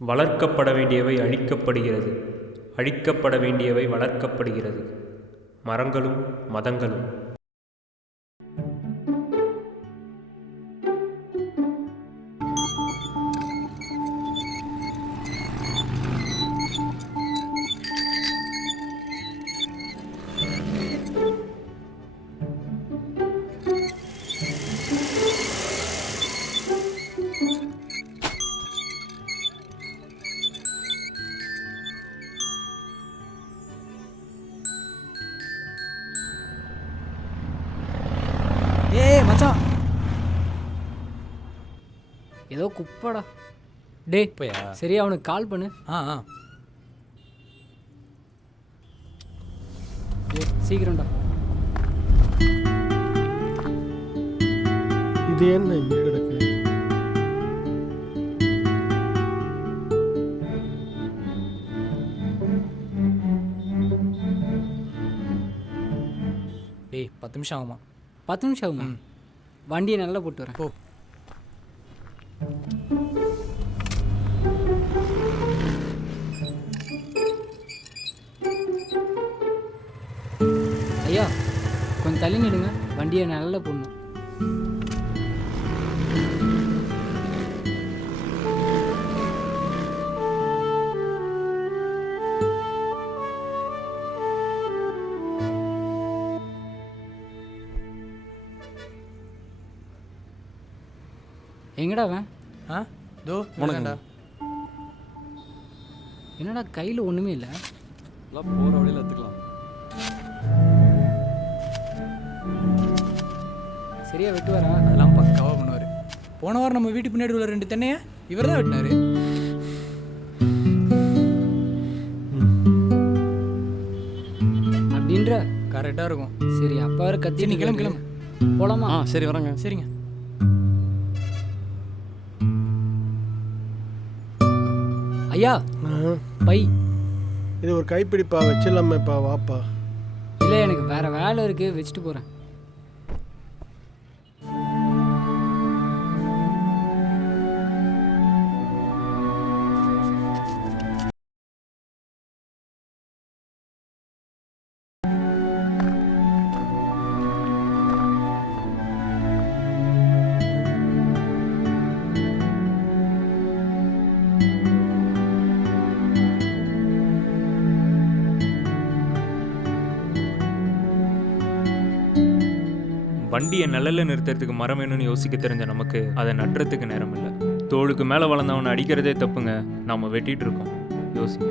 வளர்க்கப்பட வேண்டியவை அழிக்கப்படுகிறது, அழிக்கப்பட வேண்டியவை வளர்க்கப்படுகிறது. மரங்களும் மதங்களும். ஏய் மச்சான், ஏதோ குப்படா. டே இப்பயா சரி, அவனுக்கு கால் பண்ணு. ஆ டேய் சீக்கிரம்டா. இது என்ன இங்கே கிடக்கு? டேய் 10 நிமிஷம் ஆகுமா? 10 நிமிஷம் ஆகுமா? வண்டியை நல்லா போட்டு வரேன். போ. ஐயா கொஞ்சம் தள்ளி நிடுங்க, வண்டியை நல்லா போடணும். எங்கடா அவன்? ஆ தோ வணக்கம்டா. என்னடா கையில் ஒன்றுமே இல்லை. எல்லாம் போகிற வழியில் எடுத்துக்கலாம். சரியா வெட்டு வரா? அதெல்லாம் பக்காவாக பண்ணுவார். போன வாரம் நம்ம வீட்டு பின்னாடி உள்ள 2 தென்னையை இவர் தான் வெட்டினாரு. அப்படின்ற கரெக்டாக இருக்கும். சரி, அப்பா வேறு கத்தி. நீ கிளம்பு கிளம்பு. போலாமா? சரி வரேங்க. சரிங்க. ஐயா பை. இது ஒரு கைப்பிடிப்பா, வச்சிடலாமேப்பா, வாப்பா. இல்லை, எனக்கு வேற வேலை இருக்கு, வச்சுட்டு போகிறேன். வண்டியை நிழல்ல நிறுத்துறதுக்கு மரம் வேணும்னு யோசிக்க தெரிஞ்ச நமக்கு அதை நட்டுறதுக்கு நேரம் இல்லை. தோளுக்கு மேலே வளர்ந்தவனை அடிக்கிறதே தப்புங்க. நாம் வெட்டிகிட்டு இருக்கோம். யோசிங்க.